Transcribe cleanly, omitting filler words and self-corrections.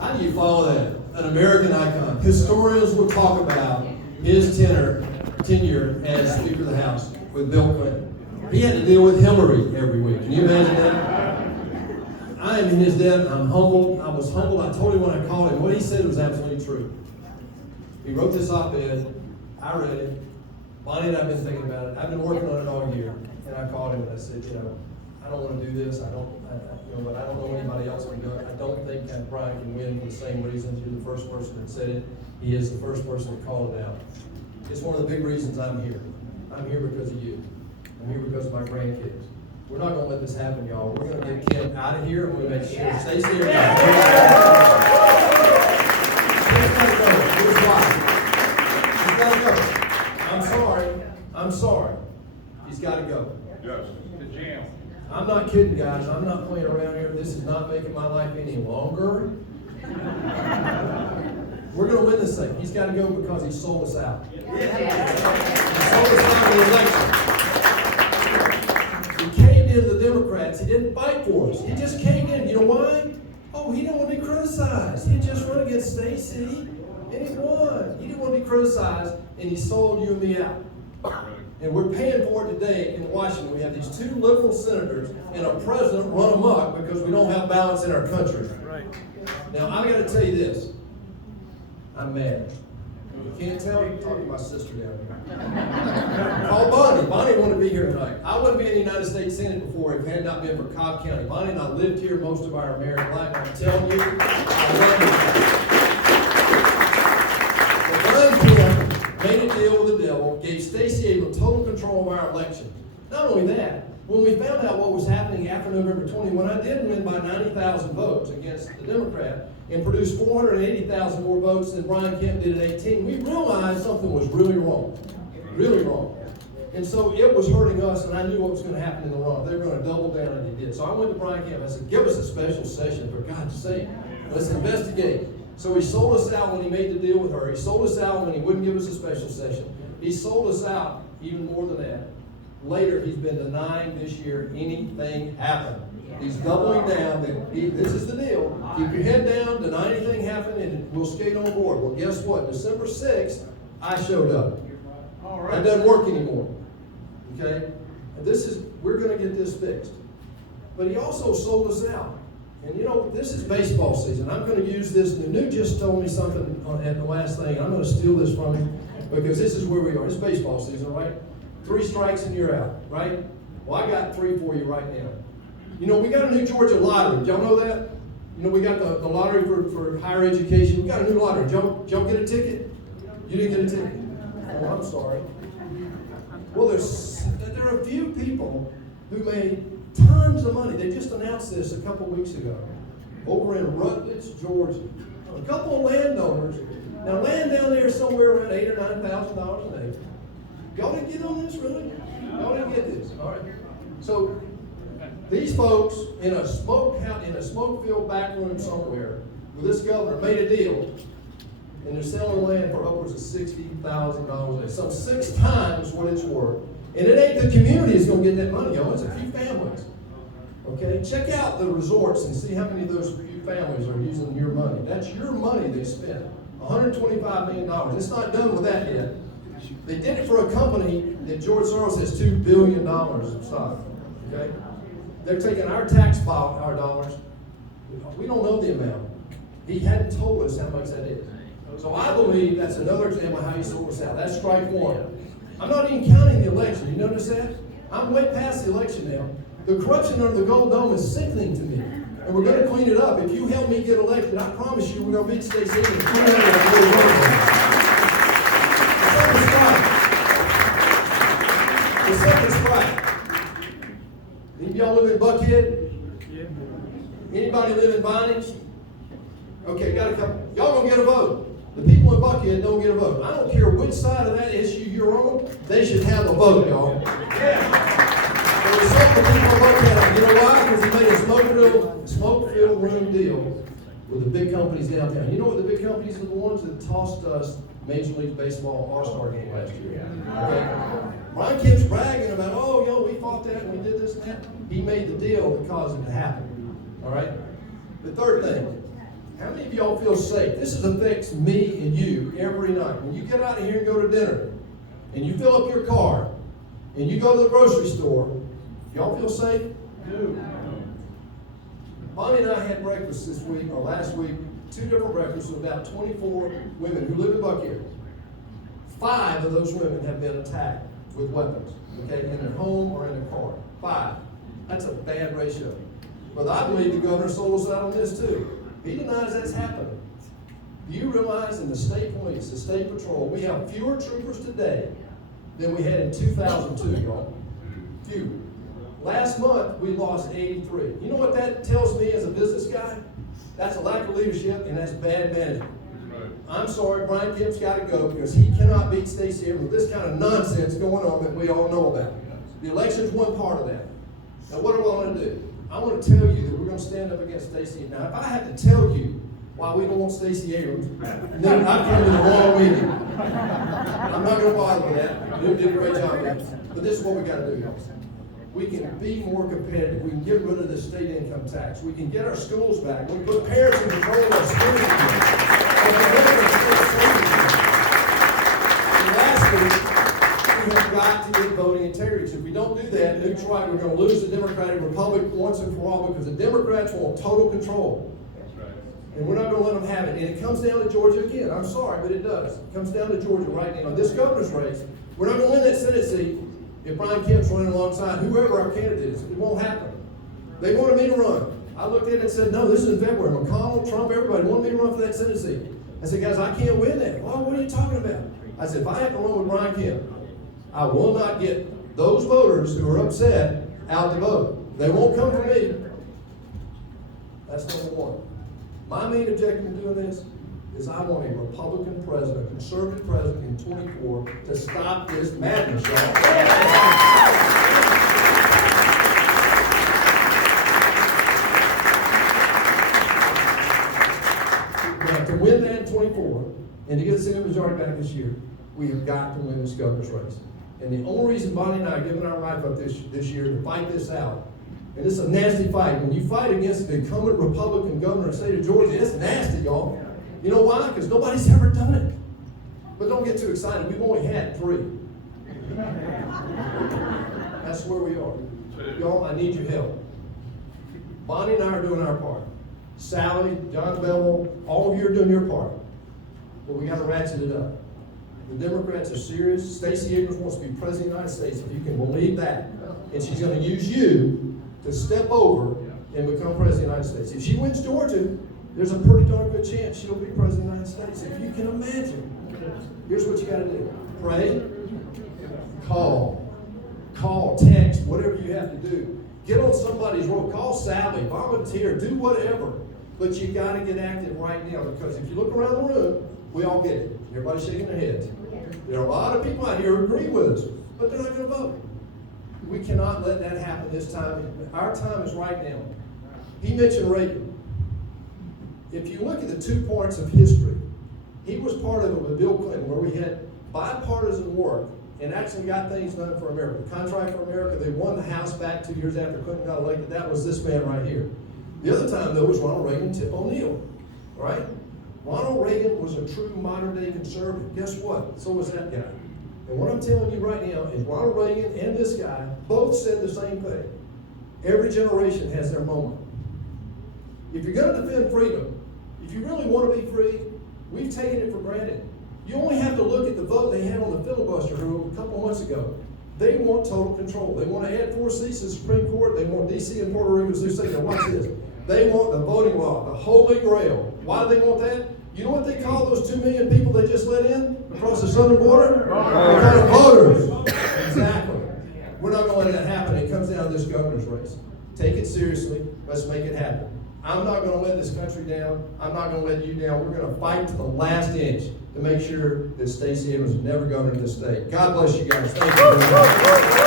How do you follow that? An American icon. Historians will talk about his tenure as Speaker of the House with Bill Clinton. He had to deal with Hillary every week. Can you imagine that? I am in his debt. I'm humbled. I was humbled. I told him when I called him, what he said was absolutely true. He wrote this op-ed. I read it. Bonnie and I have been thinking about it. I've been working on it all year. And I called him and I said, I don't want to do this. But I don't know anybody else can do it. I don't think that Brian can win for the same reasons. You're the first person that said it. He is the first person to call it out. It's one of the big reasons I'm here. I'm here because of you. I'm here because of my grandkids. We're not going to let this happen, y'all. We're going to get Kim out of here, and we're going to make sure Stacey here. He's got to go. Here's why. He's got to go. I'm sorry. He's got to go. Yes, the jail. I'm not kidding, guys. I'm not playing around here. This is not making my life any longer. We're going to win this thing. He's got to go because he sold us out. He sold us out in the election. He caved into the Democrats. He didn't fight for us. He just caved in. You know why? Oh, he didn't want to be criticized. He just run against Stacey, and he won. He didn't want to be criticized, and he sold you and me out. And we're paying for it today in Washington. We have these two liberal senators and a president run amok because we don't have balance in our country. Right. Now, I got to tell you this. I'm mad. You can't tell? You talk to my sister down here. Call Bonnie. Bonnie wanted to be here tonight. I wouldn't be in the United States Senate before if it had not been for Cobb County. Bonnie and I lived here most of our married life. I'm telling you, I love you. But Brian Kemp made a deal with the devil, gave Stacey Abrams total control of our election. Not only that, when we found out what was happening after November 20, when I did win by 90,000 votes against the Democrat and produced 480,000 more votes than Brian Kemp did in 18, we realized something was really wrong. Really wrong. And so it was hurting us, and I knew what was going to happen in the run. They were going to double down, and they did. So I went to Brian Kemp. I said, give us a special session, for God's sake. Let's investigate. So he sold us out when he made the deal with her. He sold us out when he wouldn't give us a special session. He sold us out even more than that. Later, he's been denying this year anything happened. He's doubling down. This is the deal. Keep your head down, deny anything happened, and we'll skate on board. Well, guess what? December 6th, I showed up. All right. That doesn't work anymore. Okay? And we're going to get this fixed. But he also sold us out. And this is baseball season. I'm going to use this. Nunu just told me something at the last thing. I'm going to steal this from him because this is where we are. It's baseball season, right? 3 strikes and you're out, right? Well, I got 3 for you right now. We got a new Georgia lottery. Did y'all know that? We got the lottery for higher education. We got a new lottery. Did y'all get a ticket? You didn't get a ticket? Oh, I'm sorry. Well, there are a few people who made tons of money. They just announced this a couple weeks ago over in Rutledge, Georgia. A couple of landowners. Now, land down there is somewhere around $8,000 or $9,000 an acre. Y'all didn't get on this, really? Y'all didn't get this. All right. So these folks in a smoke-filled back room somewhere with this governor made a deal, and they're selling land for upwards of $60,000, some 6 times what it's worth. And it ain't the community that's going to get that money, y'all. It's a few families. Okay? Check out the resorts and see how many of those few families are using your money. That's your money they spent. $125 million. It's not done with that yet. They did it for a company that George Soros has $2 billion of stock. Okay? They're taking our our dollars. We don't know the amount. He hadn't told us how much that is. So I believe that's another example of how he sold us out. That's strike one. I'm not even counting the election. You notice that? I'm way past the election now. The corruption under the Gold Dome is sickening to me. And we're going to clean it up. If you help me get elected, I promise you we're going to beat Stacey Abrams. The second strike. Any of y'all live in Buckhead? Yeah. Anybody live in Vintage? Okay, got a couple. Y'all gonna get a vote. The people in Buckhead don't get a vote. I don't care which side of that issue you're on, they should have a vote, y'all. Yeah. So there's some people in Buckhead. You know why? Because he made a smoke-filled room deal with the big companies downtown. You know what the big companies are the ones that tossed us Major League Baseball All-Star game last year. Okay? Brian Kemp's bragging about, we fought that and we did this and that. He made the deal that caused it to happen. All right? The third thing, How many of y'all feel safe? This affects me and you every night. When you get out of here and go to dinner, and you fill up your car, and you go to the grocery store, y'all feel safe? No. Bonnie and I had breakfast this week, or last week, 2 different breakfasts with about 24 women who live in Buckhead. 5 of those women have been attacked with weapons, okay, in their home or in their car. 5. That's a bad ratio. But I believe the governor sold us out on this too. He denies that's happening. Do you realize in the state police, the state patrol, we have fewer troopers today than we had in 2002, y'all? Fewer. Last month, we lost 83. You know what that tells me as a business guy? That's a lack of leadership, and that's bad management. I'm sorry, Brian Kemp's got to go because he cannot beat Stacey Abrams with this kind of nonsense going on that we all know about. The election's one part of that. Now, what do I want to do? I want to tell you that we're going to stand up against Stacey. Now, if I have to tell you why we don't want Stacey Abrams, then I've come to the wrong meeting. I'm not going to bother with that. You did a great job with that. But this is what we got to do, y'all. We can be more competitive. We can get rid of the state income tax. We can get our schools back. We can put parents in control of our schools again. And lastly, we have got to get voting integrity. If we don't do that, Newt's right, we're going to lose the Democratic Republic once and for all because the Democrats want total control. That's right. And we're not going to let them have it. And it comes down to Georgia again. I'm sorry, but it does. It comes down to Georgia right now. This governor's race, we're not going to win that Senate seat if Brian Kemp's running alongside whoever our candidate is. It won't happen. They wanted me to run. I looked at it and said, no, this is in February. McConnell, Trump, everybody wanted me to run for that Senate seat. I said, guys, I can't win that. Well, what are you talking about? I said, if I have to run with Brian Kemp, I will not get those voters who are upset out to vote. They won't come for me. That's number one. My main objective in doing this is I want a Republican president, a conservative president in 24 to stop this madness, y'all. Now, to win that in 24 and to get the Senate majority back this year, we have got to win this governor's race. And the only reason Bonnie and I are giving our life up this year to fight this out, and it's a nasty fight. When you fight against the incumbent Republican governor of the state of Georgia, it's nasty, y'all. You know why? Because nobody's ever done it. But don't get too excited. We've only had 3. That's where we are. Y'all, I need your help. Bonnie and I are doing our part. Sally, John Bevel, all of you are doing your part. But we got to ratchet it up. The Democrats are serious. Stacey Abrams wants to be president of the United States, if you can believe that. And she's going to use you to step over and become president of the United States. If she wins Georgia, there's a pretty darn good chance she'll be president of the United States. If you can imagine, here's what you got to do. Pray, call, text, whatever you have to do. Get on somebody's road. Call Sally, volunteer, do whatever. But you got to get active right now because if you look around the room, we all get it. Everybody's shaking their heads. There are a lot of people out here who agree with us, but they're not going to vote. We cannot let that happen this time. Our time is right now. He mentioned Reagan. If you look at the 2 parts of history, he was part of it with Bill Clinton, where we had bipartisan work and actually got things done for America. The Contract for America, they won the House back 2 years after Clinton got elected. That was this man right here. The other time, though, was Ronald Reagan and Tip O'Neill, right? Ronald Reagan was a true modern-day conservative. Guess what? So was that guy. And what I'm telling you right now is Ronald Reagan and this guy both said the same thing. Every generation has their moment. If you're going to defend freedom, if you really want to be free, we've taken it for granted. You only have to look at the vote they had on the filibuster rule a couple of months ago. They want total control. They want to add 4 seats to the Supreme Court. They want D.C. and Puerto Rico to say, now watch this. They want the voting law, the holy grail. Why do they want that? You know what they call those 2 million people they just let in across the southern border? They call them voters. Exactly. We're not going to let that happen. It comes down to this governor's race. Take it seriously. Let's make it happen. I'm not going to let this country down. I'm not going to let you down. We're going to fight to the last inch to make sure that Stacey Abrams is never governor of this state. God bless you guys. Thank you very much.